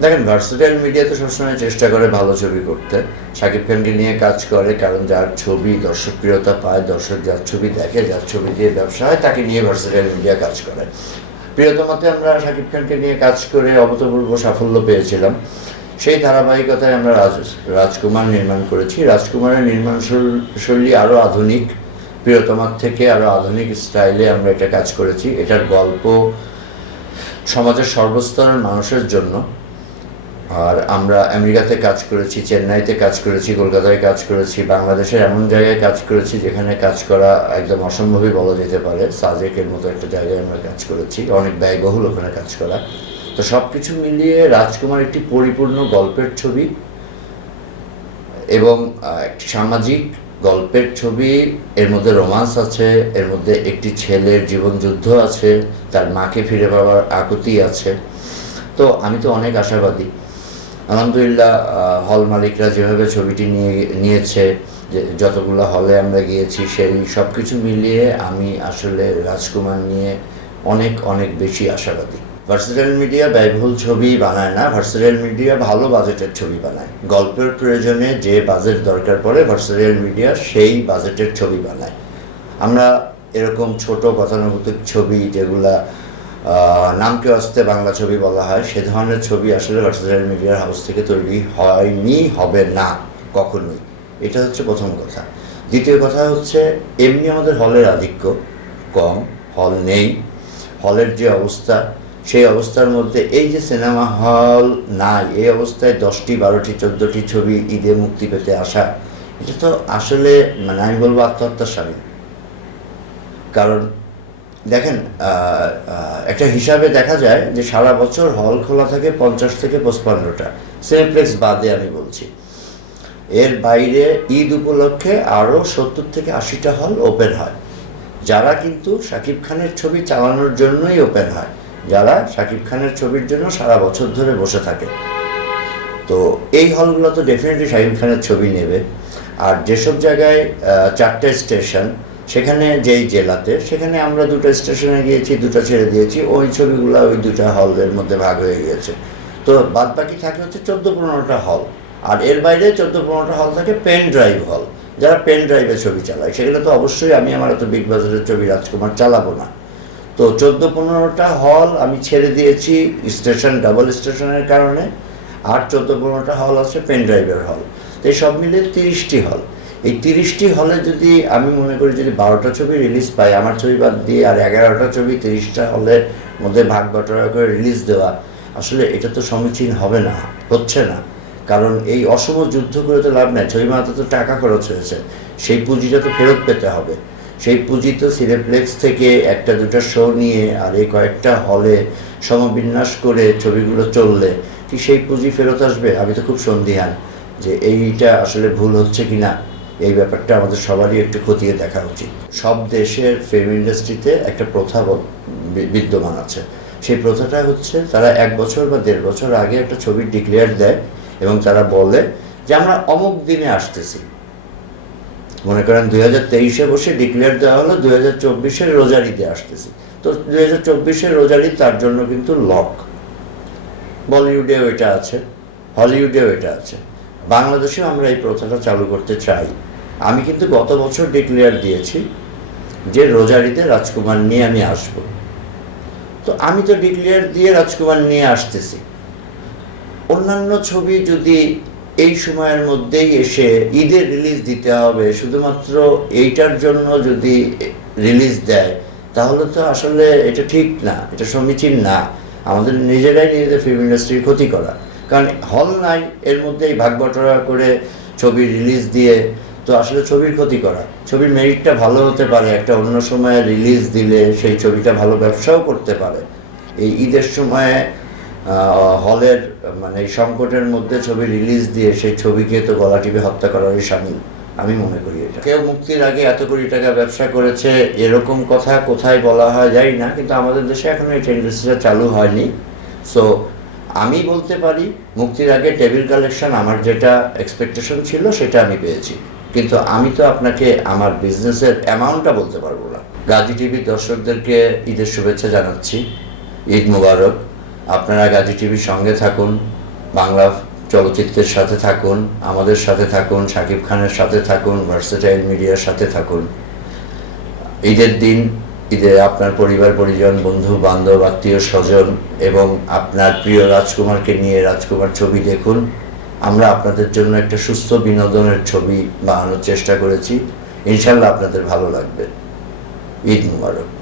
দেখেন versatile media তো সবসময় চেষ্টা করে ভালো ছবি করতে। শাকিব খানকে নিয়ে কাজ করে, কারণ যার ছবি দর্শকপ্রিয়তা পায়, দর্শক যার ছবি দেখে, যার ছবি দিয়ে ব্যবসা হয়, তাকে নিয়ে ভার্সিটাইল মিডিয়া কাজ করে। প্রিয়তমাতে আমরা শাকিব খানকে নিয়ে কাজ করে অভূতপূর্ব সাফল্য পেয়েছিলাম। সেই ধারাবাহিকতায় আমরা রাজ, রাজকুমার নির্মাণ করেছি। রাজকুমারের নির্মাণ শৈল- শৈলী আরও আধুনিক। প্রিয়তমার থেকে আরও আধুনিক স্টাইলে আমরা এটা কাজ করেছি। এটার গল্প সমাজের সর্বস্তরের মানুষের জন্য। আর আমরা আমেরিকাতে কাজ করেছি, চেন্নাইতে কাজ করেছি, কলকাতায় কাজ করেছি, বাংলাদেশের এমন জায়গায় কাজ করেছি যেখানে কাজ করা একদম অসম্ভবই বলা যেতে পারে। সাজেকের মতো একটা জায়গায় আমরা কাজ করেছি, অনেক ব্যয়বহুল ওখানে কাজ করা। তো সব কিছু মিলিয়ে রাজকুমার একটি পরিপূর্ণ গল্পের ছবি এবং একটি সামাজিক গল্পের ছবি। এর মধ্যে রোমান্স আছে, এর মধ্যে একটি ছেলের জীবন যুদ্ধ আছে, তার মাকে ফিরে পাওয়ার আকুতি আছে। তো আমি তো অনেক আশাবাদী। আলহামদুলিল্লাহ হল মালিকরা যেভাবে ছবিটি নিয়ে, নিয়েছে, যে যতগুলো হলে আমরা গিয়েছি, সেই সব কিছু মিলিয়ে আমি আসলে রাজকুমার নিয়ে অনেক অনেক বেশি আশাবাদী। ভার্সিটাইল মিডিয়া ব্যয়বহুল ছবি বানায় না, ভার্সিটাইল মিডিয়া ভালো বাজেটের ছবি বানায়। গল্পের প্রয়োজনে যে বাজেট দরকার পড়ে, ভার্সিটাইল মিডিয়া সেই বাজেটের ছবি বানায়। আমরা এরকম ছোট গতানুগতিক ছবি যেগুলা নামকে আসতে বাংলা ছবি বলা হয়? সে ধরনের ছবি আসলে ভার্সিটাইল মিডিয়ার হাউস থেকে তৈরি হয়নি, হবে না, কখনোই। এটা হচ্ছে প্রথম কথা। দ্বিতীয় কথা হচ্ছে, এমনি আমাদের হলের আধিক্য কম, হল নেই। হলের যে অবস্থা, সেই অবস্থার মধ্যে এই যে সিনেমা হল নাই, এই অবস্থায় দশটি, বারোটি, চোদ্দোটি ছবি ঈদে মুক্তি পেতে আসা, এটা তো আসলে মানে আমি বলব আত্মহত্যার স্বামী কারণ দেখেন একটা হিসাবে দেখা যায় যে সারা বছর হল খোলা থাকে পঞ্চাশ থেকে পঁচপান্নটা। সিনেপ্লেক্স বাদে আমি বলছি। এর বাইরে ঈদ উপলক্ষে আরও সত্তর থেকে আশিটা হল ওপেন হয়। যারা কিন্তু শাকিব খানের ছবি চালানোর জন্যই ওপেন হয়। যারা শাকিব খানের ছবির জন্য সারা বছর ধরে বসে থাকে। তো এই হলগুলো তো ডেফিনেটলি শাকিব খানের ছবি নেবে। আর যেসব জায়গায় চারটে স্টেশন সেখানে যেই জেলাতে, সেখানে আমরা দুটো স্টেশনে গিয়েছি, দুটো ছেড়ে দিয়েছি, ওই ছবিগুলো ওই দুটো হলের মধ্যে ভাগ হয়ে গিয়েছে। তো বাদ বাকি থাকে হচ্ছে চোদ্দ পনেরোটা হল। আর এর বাইরে চোদ্দ পনেরোটা হল থাকে পেন ড্রাইভ হল। যারা পেন ড্রাইভে ছবি চালায়, সেগুলো তো অবশ্যই আমি আমার এত বিগ বাজারের ছবি রাজকুমার চালাবো না। তো চোদ্দ পনেরোটা হল আমি ছেড়ে দিয়েছি স্টেশন, ডাবল স্টেশনের কারণে, আর চোদ্দ পনেরোটা হল আছে পেন ড্রাইভের হল। তো এই সব মিলে তিরিশটি হল। এই তিরিশটি হলে যদি আমি মনে করি যদি বারোটা ছবি রিলিজ পাই, আমার ছবি বাদ দিয়ে আর এগারোটা ছবি তিরিশটা হলের মধ্যে ভাগ বাটোয়ারা করে রিলিজ দেওয়া, আসলে এটা তো সমীচীন হবে না, হচ্ছে না। কারণ এই অসম যুদ্ধ করে তো লাভ নেই, ছবি বানাতে তো টাকা খরচ হয়েছে, সেই পুঁজিটা তো ফেরত পেতে হবে। সেই পুঁজি তো সিনেপ্লেক্স থেকে একটা দুটো শো নিয়ে আর এই কয়েকটা হলে সমবিন্যাস করে ছবিগুলো চললে, কি সেই পুঁজি ফেরত আসবে? আমি তো খুব সন্দিহান যে এইটা আসলে ভুল হচ্ছে কি না এই ব্যাপারটা আমাদের সবারই একটু খতিয়ে দেখা উচিত। সব দেশের ফিল্ম ইন্ডাস্ট্রিতে একটা প্রথা বিদ্যমান আছে। সেই প্রথাটা হচ্ছে তারা এক বছর বা দেড় বছর আগে একটা ছবি ডিক্লেয়ার দেয় এবং তারা বলে যে, আমরা অমুক দিনে আসতেছি। মনে করেন দুই হাজার তেইশে বসে ডিক্লেয়ার দেওয়া হলো, দুই হাজার চব্বিশের রোজারিতে আসতেছি। তো দুই হাজার চব্বিশের রোজারি তার জন্য কিন্তু লক বলিউডেও এটা আছে, হলিউডেও এটা আছে। বাংলাদেশেও আমরা এই প্রথাটা চালু করতে চাই। আমি কিন্তু গত বছর ডিক্লেয়ার দিয়েছি যে রোজারিতে রাজকুমার নিয়ে আমি আসব। তো আমি তো ডিক্লেয়ার দিয়ে রাজকুমার নিয়ে আসতেছি। অন্যান্য ছবি যদি এই সময়ের মধ্যেই এসে ঈদের রিলিজ দিতে হবে, শুধুমাত্র এইটার জন্য যদি রিলিজ দেয়, তাহলে তো আসলে এটা ঠিক না, এটা সমীচীন না। আমাদের নিজেরাই নিজেদের ফিল্ম ইন্ডাস্ট্রির ক্ষতি করা। কারণ হল নাই, এর মধ্যেই ভাগ বটরা করে ছবি রিলিজ দিয়ে তো আসলে ছবির ক্ষতি করা। ছবির মেরিটটা ভালো হতে পারে, একটা অন্য সময়ে রিলিজ দিলে সেই ছবিটা ভালো ব্যবসাও করতে পারে। এই ঈদের সময়ে হলের মানে সংকটের মধ্যে ছবি রিলিজ দিয়ে সেই ছবিকে তো গলা টিপে হত্যা করারই সামিল আমি মনে করি এটা। কেউ মুক্তির আগে এত কোটি টাকা ব্যবসা করেছে, এরকম কথা কোথায় বলা হয় জানি না, কিন্তু আমাদের দেশে এখনও এই টেন্ডেন্সিটা চালু হয়নি। সো আমি বলতে পারি, মুক্তির আগে টেবিল কালেকশন আমার যেটা এক্সপেকটেশন ছিল সেটা আমি পেয়েছি। কিন্তু আমি তো আপনাকে আমার বিজনেসের অ্যামাউন্টটা বলতে পারব না। গাজী টিভির দর্শকদেরকে ঈদের শুভেচ্ছা জানাচ্ছি। ঈদ মুবারক। আপনারা গাজী টিভির সঙ্গে থাকুন, বাংলা চলচ্চিত্রের সাথে থাকুন, আমাদের সাথে থাকুন শাকিব খানের সাথে থাকুন ভার্সেটাইল মিডিয়ার সাথে থাকুন। ঈদের দিন ঈদে আপনার পরিবার, পরিজন, বন্ধু, বান্ধব, আত্মীয়, স্বজন এবং আপনার প্রিয় রাজকুমারকে নিয়ে রাজকুমার ছবি দেখুন। আমরা আপনাদের জন্য একটা সুস্থ বিনোদনের ছবি বানানোর চেষ্টা করেছি। ইনশাল্লাহ আপনাদের ভালো লাগবে। ঈদ মুবারক।